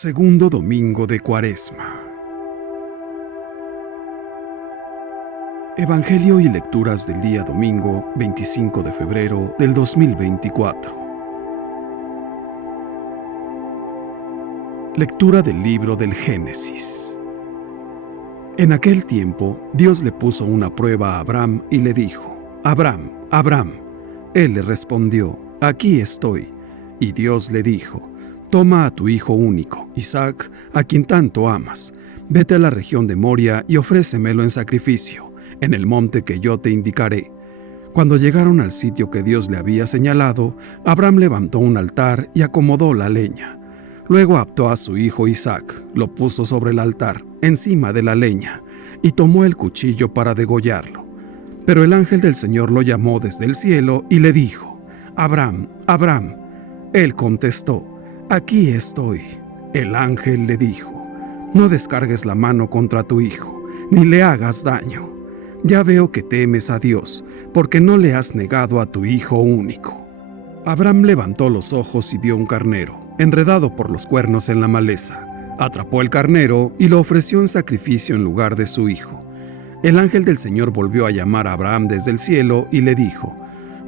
Segundo domingo de Cuaresma. Evangelio y lecturas del día domingo 25 de febrero del 2024. Lectura del libro del Génesis. En aquel tiempo, Dios le puso una prueba a Abraham y le dijo: Abraham, Abraham. Él le respondió: Aquí estoy. Y Dios le dijo: Toma a tu hijo único, Isaac, a quien tanto amas. Vete a la región de Moria y ofrécemelo en sacrificio, en el monte que yo te indicaré. Cuando llegaron al sitio que Dios le había señalado, Abraham levantó un altar y acomodó la leña. Luego aptó a su hijo Isaac, lo puso sobre el altar, encima de la leña, y tomó el cuchillo para degollarlo. Pero el ángel del Señor lo llamó desde el cielo y le dijo: Abraham, Abraham. Él contestó: Aquí estoy. El ángel le dijo: No descargues la mano contra tu hijo, ni le hagas daño. Ya veo que temes a Dios, porque no le has negado a tu hijo único. Abraham levantó los ojos y vio un carnero, enredado por los cuernos en la maleza. Atrapó el carnero y lo ofreció en sacrificio en lugar de su hijo. El ángel del Señor volvió a llamar a Abraham desde el cielo y le dijo: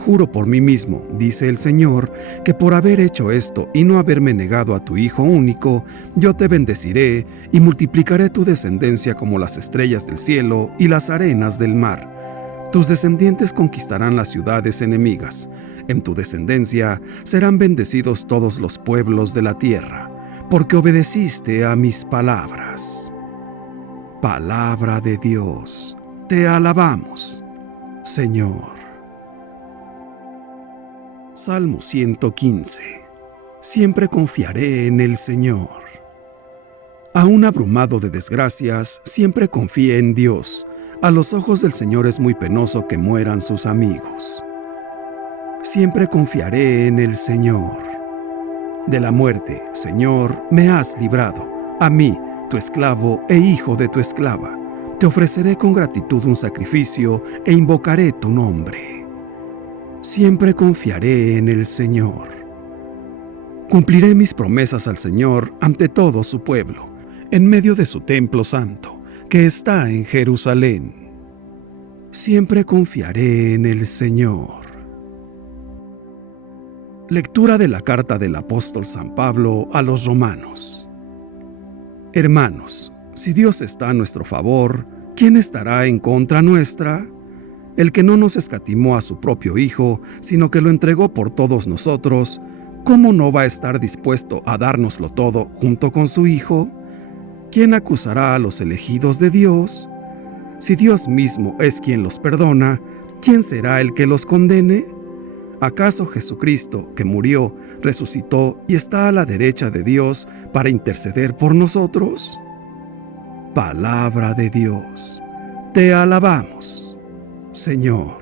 Juro por mí mismo, dice el Señor, que por haber hecho esto y no haberme negado a tu hijo único, yo te bendeciré y multiplicaré tu descendencia como las estrellas del cielo y las arenas del mar. Tus descendientes conquistarán las ciudades enemigas. En tu descendencia serán bendecidos todos los pueblos de la tierra, porque obedeciste a mis palabras. Palabra de Dios. Te alabamos, Señor. Salmo 115. Siempre confiaré en el Señor. Aún abrumado de desgracias, siempre confíe en Dios. A los ojos del Señor es muy penoso que mueran sus amigos. Siempre confiaré en el Señor. De la muerte, Señor, me has librado. A mí, tu esclavo e hijo de tu esclava. Te ofreceré con gratitud un sacrificio e invocaré tu nombre. Siempre confiaré en el Señor. Cumpliré mis promesas al Señor ante todo su pueblo, en medio de su templo santo, que está en Jerusalén. Siempre confiaré en el Señor. Lectura de la carta del apóstol San Pablo a los romanos. Hermanos, si Dios está a nuestro favor, ¿quién estará en contra nuestra? El que no nos escatimó a su propio Hijo, sino que lo entregó por todos nosotros, ¿cómo no va a estar dispuesto a dárnoslo todo junto con su Hijo? ¿Quién acusará a los elegidos de Dios? Si Dios mismo es quien los perdona, ¿quién será el que los condene? ¿Acaso Jesucristo, que murió, resucitó y está a la derecha de Dios para interceder por nosotros? Palabra de Dios. Te alabamos, Señor.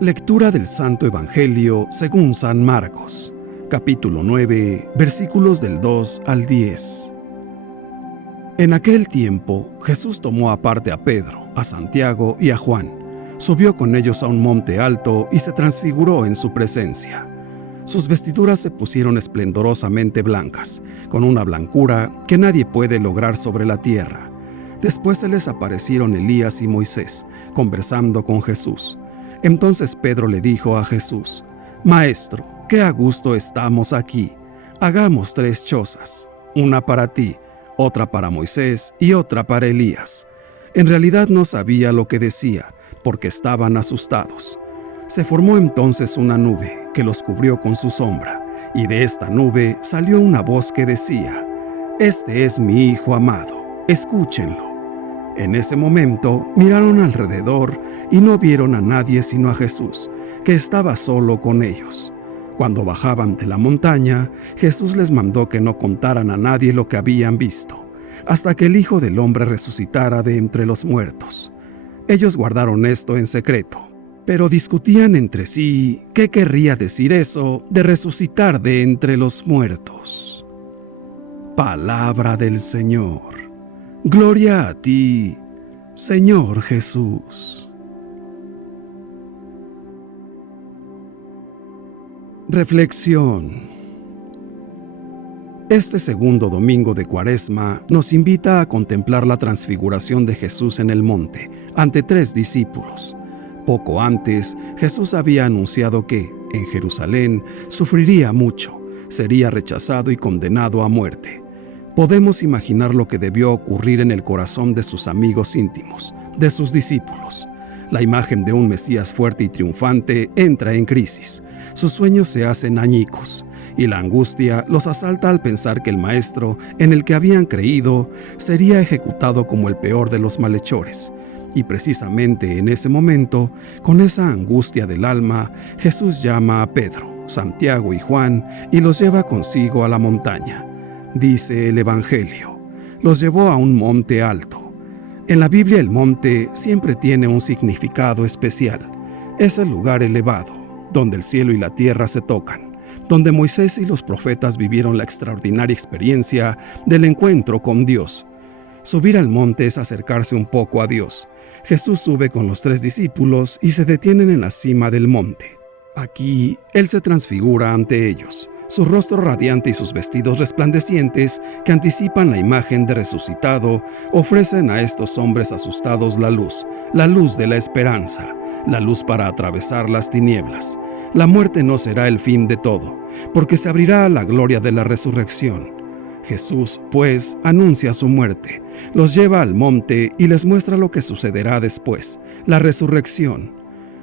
Lectura del Santo Evangelio según San Marcos, capítulo 9, versículos del 2 al 10. En aquel tiempo, Jesús tomó aparte a Pedro, a Santiago y a Juan, subió con ellos a un monte alto y se transfiguró en su presencia. Sus vestiduras se pusieron esplendorosamente blancas, con una blancura que nadie puede lograr sobre la tierra. Después se les aparecieron Elías y Moisés, conversando con Jesús. Entonces Pedro le dijo a Jesús: Maestro, qué a gusto estamos aquí. Hagamos 3 chozas, una para ti, otra para Moisés y otra para Elías. En realidad no sabía lo que decía, porque estaban asustados. Se formó entonces una nube que los cubrió con su sombra, y de esta nube salió una voz que decía: Este es mi Hijo amado, escúchenlo. En ese momento miraron alrededor y no vieron a nadie sino a Jesús, que estaba solo con ellos. Cuando bajaban de la montaña, Jesús les mandó que no contaran a nadie lo que habían visto, hasta que el Hijo del Hombre resucitara de entre los muertos. Ellos guardaron esto en secreto, pero discutían entre sí qué querría decir eso de resucitar de entre los muertos. Palabra del Señor. Gloria a ti, Señor Jesús. Reflexión. Este segundo domingo de Cuaresma nos invita a contemplar la transfiguración de Jesús en el monte, ante 3 discípulos. Poco antes, Jesús había anunciado que, en Jerusalén, sufriría mucho, sería rechazado y condenado a muerte. Podemos imaginar lo que debió ocurrir en el corazón de sus amigos íntimos, de sus discípulos. La imagen de un Mesías fuerte y triunfante entra en crisis. Sus sueños se hacen añicos, y la angustia los asalta al pensar que el Maestro, en el que habían creído, sería ejecutado como el peor de los malhechores. Y precisamente en ese momento, con esa angustia del alma, Jesús llama a Pedro, Santiago y Juan y los lleva consigo a la montaña. Dice el Evangelio, los llevó a un monte alto. En la Biblia el monte siempre tiene un significado especial. Es el lugar elevado, donde el cielo y la tierra se tocan, donde Moisés y los profetas vivieron la extraordinaria experiencia del encuentro con Dios. Subir al monte es acercarse un poco a Dios. Jesús sube con los 3 discípulos y se detienen en la cima del monte. Aquí, Él se transfigura ante ellos. Su rostro radiante y sus vestidos resplandecientes, que anticipan la imagen de resucitado, ofrecen a estos hombres asustados la luz de la esperanza, la luz para atravesar las tinieblas. La muerte no será el fin de todo, porque se abrirá a la gloria de la resurrección. Jesús, pues, anuncia su muerte, los lleva al monte y les muestra lo que sucederá después, la resurrección.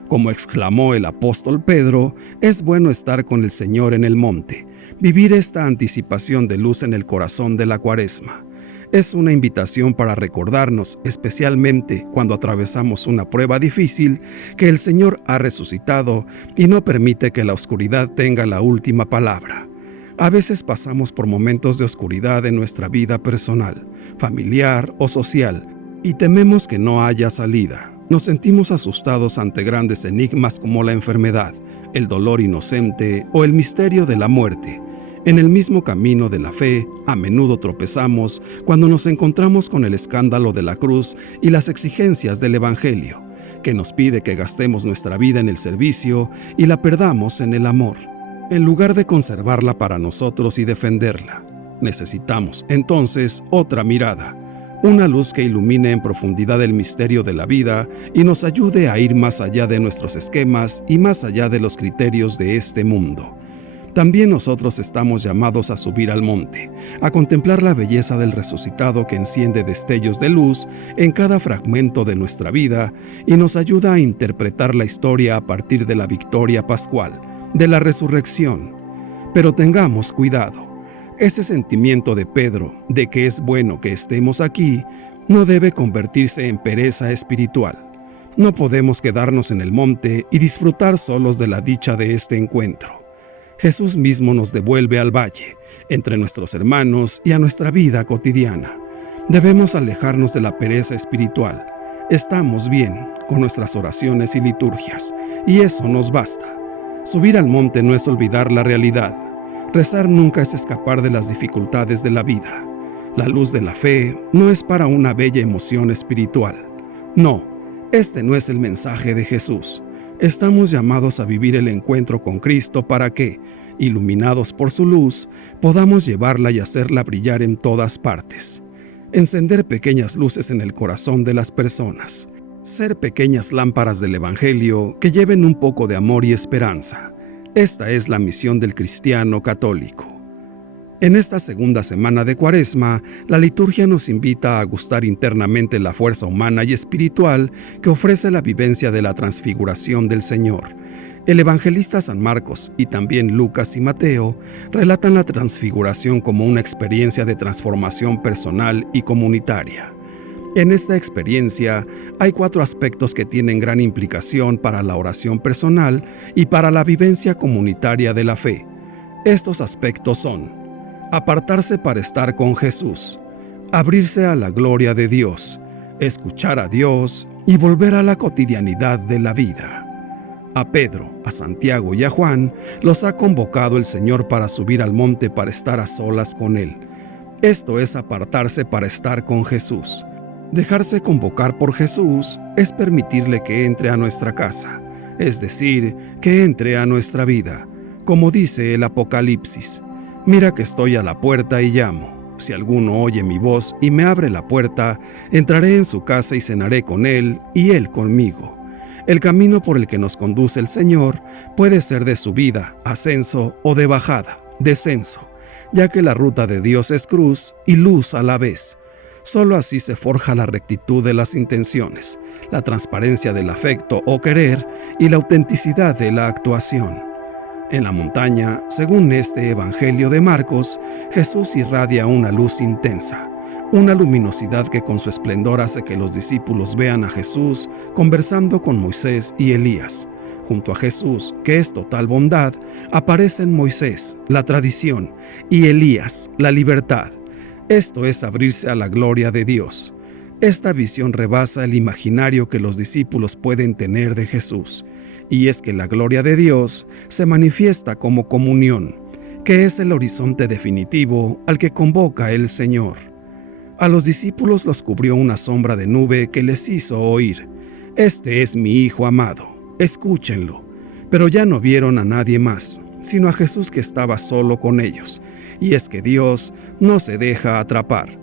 Como exclamó el apóstol Pedro, es bueno estar con el Señor en el monte, vivir esta anticipación de luz en el corazón de la Cuaresma. Es una invitación para recordarnos, especialmente cuando atravesamos una prueba difícil, que el Señor ha resucitado y no permite que la oscuridad tenga la última palabra. A veces pasamos por momentos de oscuridad en nuestra vida personal, familiar o social, y tememos que no haya salida. Nos sentimos asustados ante grandes enigmas como la enfermedad, el dolor inocente o el misterio de la muerte. En el mismo camino de la fe, a menudo tropezamos cuando nos encontramos con el escándalo de la cruz y las exigencias del Evangelio, que nos pide que gastemos nuestra vida en el servicio y la perdamos en el amor, en lugar de conservarla para nosotros y defenderla. Necesitamos, entonces, otra mirada, una luz que ilumine en profundidad el misterio de la vida y nos ayude a ir más allá de nuestros esquemas y más allá de los criterios de este mundo. También nosotros estamos llamados a subir al monte, a contemplar la belleza del resucitado que enciende destellos de luz en cada fragmento de nuestra vida y nos ayuda a interpretar la historia a partir de la victoria pascual, de la resurrección. Pero tengamos cuidado. Ese sentimiento de Pedro de que es bueno que estemos aquí no debe convertirse en pereza espiritual. No podemos quedarnos en el monte y disfrutar solos de la dicha de este encuentro. Jesús mismo nos devuelve al valle, entre nuestros hermanos y a nuestra vida cotidiana. Debemos alejarnos de la pereza espiritual. Estamos bien con nuestras oraciones y liturgias, y eso nos basta. Subir al monte no es olvidar la realidad. Rezar nunca es escapar de las dificultades de la vida. La luz de la fe no es para una bella emoción espiritual. No, este no es el mensaje de Jesús. Estamos llamados a vivir el encuentro con Cristo para que, iluminados por su luz, podamos llevarla y hacerla brillar en todas partes. Encender pequeñas luces en el corazón de las personas. Ser pequeñas lámparas del Evangelio que lleven un poco de amor y esperanza. Esta es la misión del cristiano católico. En esta segunda semana de Cuaresma, la liturgia nos invita a gustar internamente la fuerza humana y espiritual que ofrece la vivencia de la transfiguración del Señor. El evangelista San Marcos y también Lucas y Mateo relatan la transfiguración como una experiencia de transformación personal y comunitaria. En esta experiencia hay 4 aspectos que tienen gran implicación para la oración personal y para la vivencia comunitaria de la fe. Estos aspectos son: apartarse para estar con Jesús, abrirse a la gloria de Dios, escuchar a Dios y volver a la cotidianidad de la vida. A Pedro, a Santiago y a Juan los ha convocado el Señor para subir al monte para estar a solas con Él. Esto es apartarse para estar con Jesús. Dejarse convocar por Jesús es permitirle que entre a nuestra casa, es decir, que entre a nuestra vida, como dice el Apocalipsis. Mira que estoy a la puerta y llamo. Si alguno oye mi voz y me abre la puerta, entraré en su casa y cenaré con él y él conmigo. El camino por el que nos conduce el Señor puede ser de subida, ascenso, o de bajada, descenso, ya que la ruta de Dios es cruz y luz a la vez. Solo así se forja la rectitud de las intenciones, la transparencia del afecto o querer y la autenticidad de la actuación. En la montaña, según este Evangelio de Marcos, Jesús irradia una luz intensa, una luminosidad que con su esplendor hace que los discípulos vean a Jesús conversando con Moisés y Elías. Junto a Jesús, que es total bondad, aparecen Moisés, la tradición, y Elías, la libertad. Esto es abrirse a la gloria de Dios. Esta visión rebasa el imaginario que los discípulos pueden tener de Jesús, y es que la gloria de Dios se manifiesta como comunión, que es el horizonte definitivo al que convoca el Señor. A los discípulos los cubrió una sombra de nube que les hizo oír: «Este es mi Hijo amado, escúchenlo». Pero ya no vieron a nadie más, sino a Jesús que estaba solo con ellos. Y es que Dios no se deja atrapar.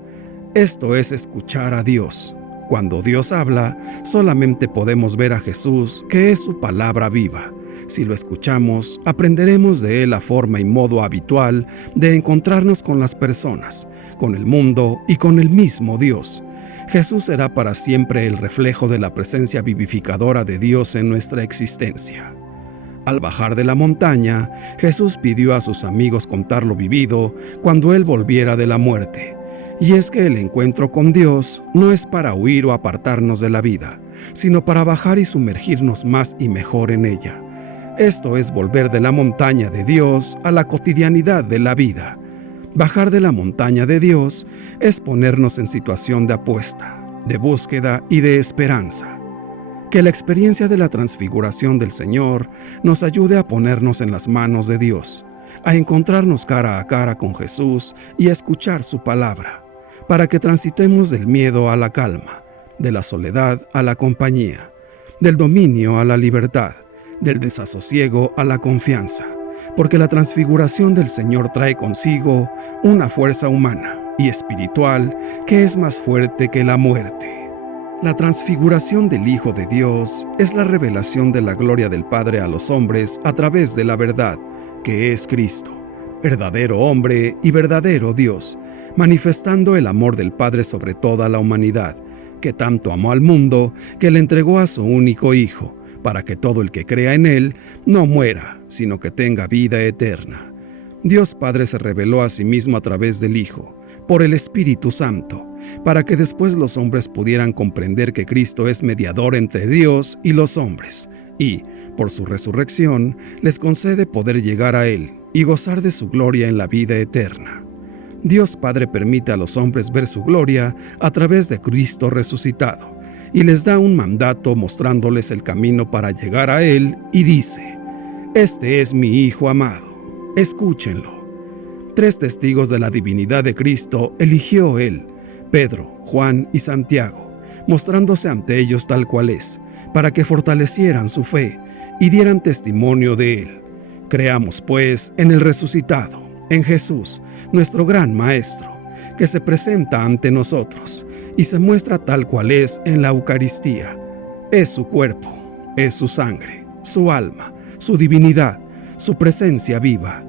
Esto es escuchar a Dios. Cuando Dios habla, solamente podemos ver a Jesús, que es su palabra viva. Si lo escuchamos, aprenderemos de él la forma y modo habitual de encontrarnos con las personas, con el mundo y con el mismo Dios. Jesús será para siempre el reflejo de la presencia vivificadora de Dios en nuestra existencia. Al bajar de la montaña, Jesús pidió a sus amigos contar lo vivido cuando él volviera de la muerte. Y es que el encuentro con Dios no es para huir o apartarnos de la vida, sino para bajar y sumergirnos más y mejor en ella. Esto es volver de la montaña de Dios a la cotidianidad de la vida. Bajar de la montaña de Dios es ponernos en situación de apuesta, de búsqueda y de esperanza. Que la experiencia de la transfiguración del Señor nos ayude a ponernos en las manos de Dios, a encontrarnos cara a cara con Jesús y a escuchar su palabra, para que transitemos del miedo a la calma, de la soledad a la compañía, del dominio a la libertad, del desasosiego a la confianza, porque la transfiguración del Señor trae consigo una fuerza humana y espiritual que es más fuerte que la muerte. La transfiguración del Hijo de Dios es la revelación de la gloria del Padre a los hombres a través de la verdad, que es Cristo, verdadero hombre y verdadero Dios, manifestando el amor del Padre sobre toda la humanidad, que tanto amó al mundo que le entregó a su único Hijo, para que todo el que crea en Él no muera, sino que tenga vida eterna. Dios Padre se reveló a sí mismo a través del Hijo, por el Espíritu Santo, para que después los hombres pudieran comprender que Cristo es mediador entre Dios y los hombres, y, por su resurrección, les concede poder llegar a Él y gozar de su gloria en la vida eterna. Dios Padre permite a los hombres ver su gloria a través de Cristo resucitado, y les da un mandato mostrándoles el camino para llegar a Él, y dice: «Este es mi Hijo amado, escúchenlo». 3 testigos de la divinidad de Cristo eligió Él: Pedro, Juan y Santiago, mostrándose ante ellos tal cual es, para que fortalecieran su fe y dieran testimonio de Él. Creamos, pues, en el resucitado, en Jesús, nuestro gran Maestro, que se presenta ante nosotros y se muestra tal cual es en la Eucaristía. Es su cuerpo, es su sangre, su alma, su divinidad, su presencia viva.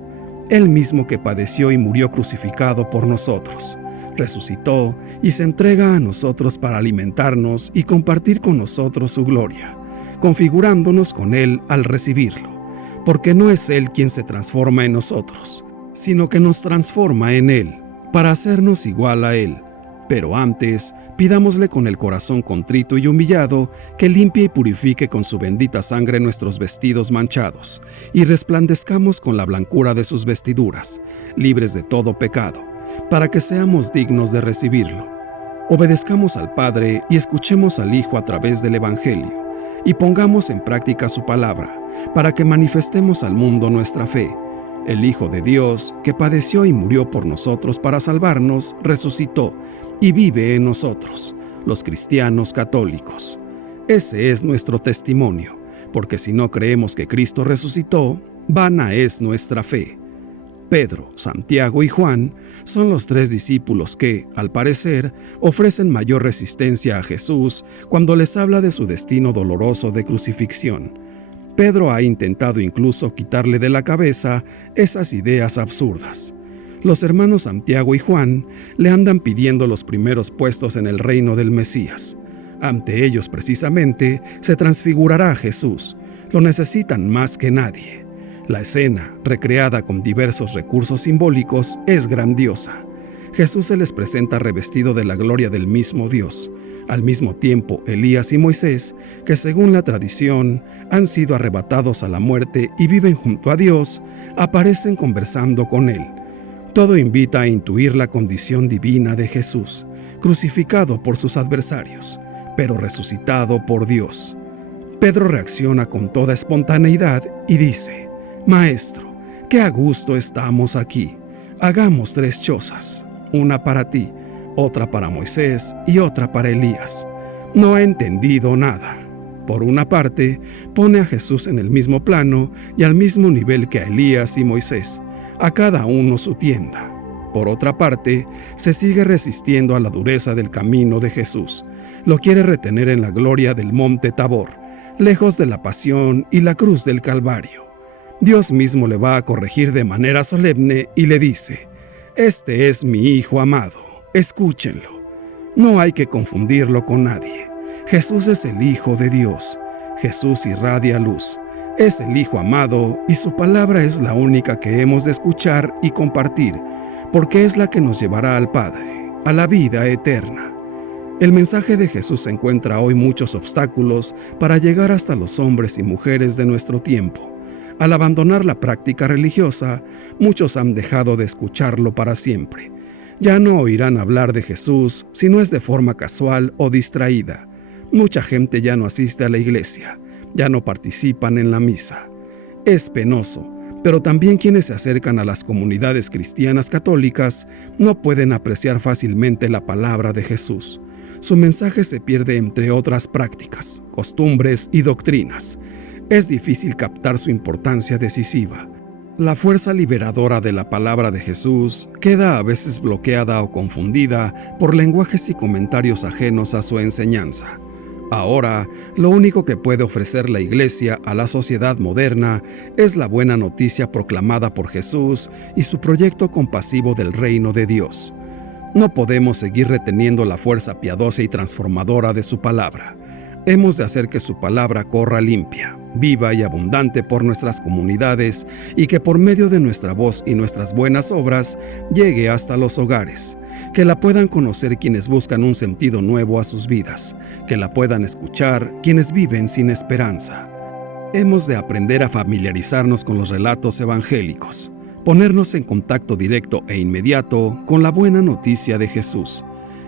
Él mismo que padeció y murió crucificado por nosotros, resucitó y se entrega a nosotros para alimentarnos y compartir con nosotros su gloria, configurándonos con Él al recibirlo, porque no es Él quien se transforma en nosotros, sino que nos transforma en Él, para hacernos igual a Él. Pero antes, pidámosle con el corazón contrito y humillado que limpie y purifique con su bendita sangre nuestros vestidos manchados, y resplandezcamos con la blancura de sus vestiduras, libres de todo pecado, para que seamos dignos de recibirlo. Obedezcamos al Padre y escuchemos al Hijo a través del Evangelio, y pongamos en práctica su palabra, para que manifestemos al mundo nuestra fe. El Hijo de Dios, que padeció y murió por nosotros para salvarnos, resucitó y vive en nosotros, los cristianos católicos. Ese es nuestro testimonio, porque si no creemos que Cristo resucitó, vana es nuestra fe. Pedro, Santiago y Juan son los tres discípulos que, al parecer, ofrecen mayor resistencia a Jesús cuando les habla de su destino doloroso de crucifixión. Pedro ha intentado incluso quitarle de la cabeza esas ideas absurdas. Los hermanos Santiago y Juan le andan pidiendo los primeros puestos en el reino del Mesías. Ante ellos precisamente se transfigurará Jesús. Lo necesitan más que nadie. La escena, recreada con diversos recursos simbólicos, es grandiosa. Jesús se les presenta revestido de la gloria del mismo Dios. Al mismo tiempo, Elías y Moisés, que según la tradición han sido arrebatados a la muerte y viven junto a Dios, aparecen conversando con Él. Todo invita a intuir la condición divina de Jesús, crucificado por sus adversarios, pero resucitado por Dios. Pedro reacciona con toda espontaneidad y dice: «Maestro, qué a gusto estamos aquí. Hagamos 3 chozas, una para ti, otra para Moisés y otra para Elías». No ha entendido nada. Por una parte, pone a Jesús en el mismo plano y al mismo nivel que a Elías y Moisés, a cada uno su tienda. Por otra parte, se sigue resistiendo a la dureza del camino de Jesús. Lo quiere retener en la gloria del monte Tabor, lejos de la pasión y la cruz del Calvario. Dios mismo le va a corregir de manera solemne y le dice: «Este es mi Hijo amado, escúchenlo». No hay que confundirlo con nadie. Jesús es el Hijo de Dios. Jesús irradia luz. Es el Hijo amado y su palabra es la única que hemos de escuchar y compartir, porque es la que nos llevará al Padre, a la vida eterna. El mensaje de Jesús encuentra hoy muchos obstáculos para llegar hasta los hombres y mujeres de nuestro tiempo. Al abandonar la práctica religiosa, muchos han dejado de escucharlo para siempre. Ya no oirán hablar de Jesús si no es de forma casual o distraída. Mucha gente ya no asiste a la iglesia, ya no participan en la misa. Es penoso, pero también quienes se acercan a las comunidades cristianas católicas no pueden apreciar fácilmente la palabra de Jesús. Su mensaje se pierde entre otras prácticas, costumbres y doctrinas. Es difícil captar su importancia decisiva. La fuerza liberadora de la palabra de Jesús queda a veces bloqueada o confundida por lenguajes y comentarios ajenos a su enseñanza. Ahora, lo único que puede ofrecer la Iglesia a la sociedad moderna es la buena noticia proclamada por Jesús y su proyecto compasivo del reino de Dios. No podemos seguir reteniendo la fuerza piadosa y transformadora de su palabra. Hemos de hacer que su palabra corra limpia, viva y abundante por nuestras comunidades y que por medio de nuestra voz y nuestras buenas obras llegue hasta los hogares. Que la puedan conocer quienes buscan un sentido nuevo a sus vidas, que la puedan escuchar quienes viven sin esperanza. Hemos de aprender a familiarizarnos con los relatos evangélicos, ponernos en contacto directo e inmediato con la buena noticia de Jesús.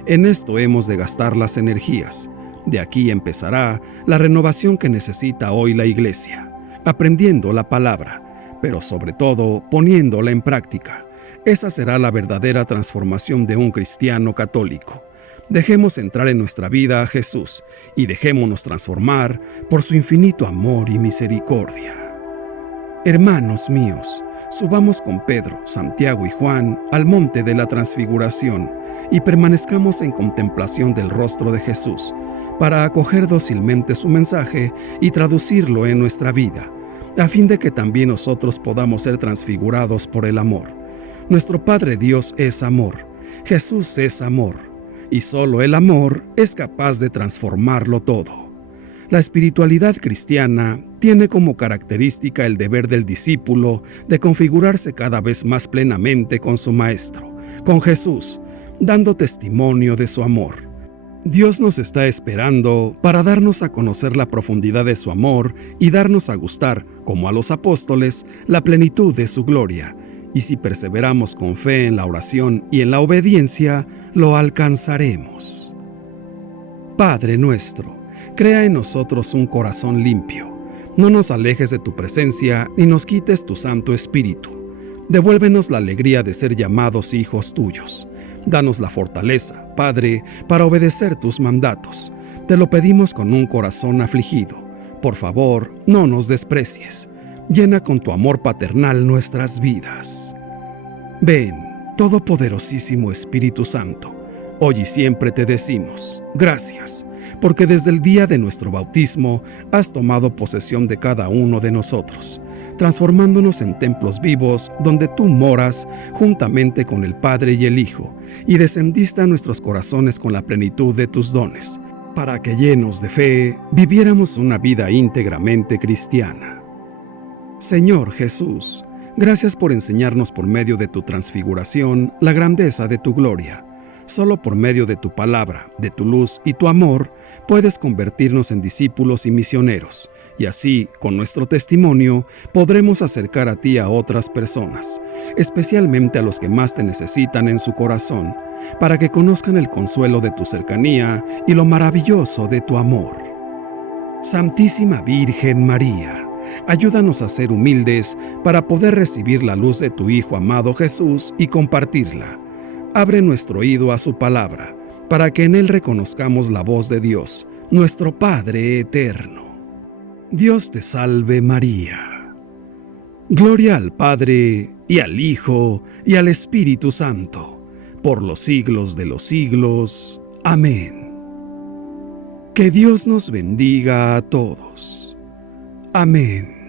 En esto hemos de gastar las energías. De aquí empezará la renovación que necesita hoy la Iglesia, aprendiendo la palabra, pero sobre todo poniéndola en práctica. Esa será la verdadera transformación de un cristiano católico. Dejemos entrar en nuestra vida a Jesús y dejémonos transformar por su infinito amor y misericordia. Hermanos míos, subamos con Pedro, Santiago y Juan al monte de la Transfiguración y permanezcamos en contemplación del rostro de Jesús para acoger dócilmente su mensaje y traducirlo en nuestra vida, a fin de que también nosotros podamos ser transfigurados por el amor. Nuestro Padre Dios es amor, Jesús es amor, y solo el amor es capaz de transformarlo todo. La espiritualidad cristiana tiene como característica el deber del discípulo de configurarse cada vez más plenamente con su Maestro, con Jesús, dando testimonio de su amor. Dios nos está esperando para darnos a conocer la profundidad de su amor y darnos a gustar, como a los apóstoles, la plenitud de su gloria. Y si perseveramos con fe en la oración y en la obediencia, lo alcanzaremos. Padre nuestro, crea en nosotros un corazón limpio. No nos alejes de tu presencia ni nos quites tu Santo Espíritu. Devuélvenos la alegría de ser llamados hijos tuyos. Danos la fortaleza, Padre, para obedecer tus mandatos. Te lo pedimos con un corazón afligido. Por favor, no nos desprecies. Llena con tu amor paternal nuestras vidas. Ven, Todopoderosísimo Espíritu Santo, hoy y siempre te decimos, gracias, porque desde el día de nuestro bautismo has tomado posesión de cada uno de nosotros, transformándonos en templos vivos donde tú moras juntamente con el Padre y el Hijo, y descendiste a nuestros corazones con la plenitud de tus dones, para que llenos de fe viviéramos una vida íntegramente cristiana. Señor Jesús, gracias por enseñarnos por medio de tu transfiguración la grandeza de tu gloria. Solo por medio de tu palabra, de tu luz y tu amor, puedes convertirnos en discípulos y misioneros, y así, con nuestro testimonio, podremos acercar a ti a otras personas, especialmente a los que más te necesitan en su corazón, para que conozcan el consuelo de tu cercanía y lo maravilloso de tu amor. Santísima Virgen María, ayúdanos a ser humildes para poder recibir la luz de tu Hijo amado Jesús y compartirla. Abre nuestro oído a su palabra, para que en él reconozcamos la voz de Dios, nuestro Padre eterno. Dios te salve María. Gloria al Padre, y al Hijo, y al Espíritu Santo, por los siglos de los siglos. Amén. Que Dios nos bendiga a todos. Amén.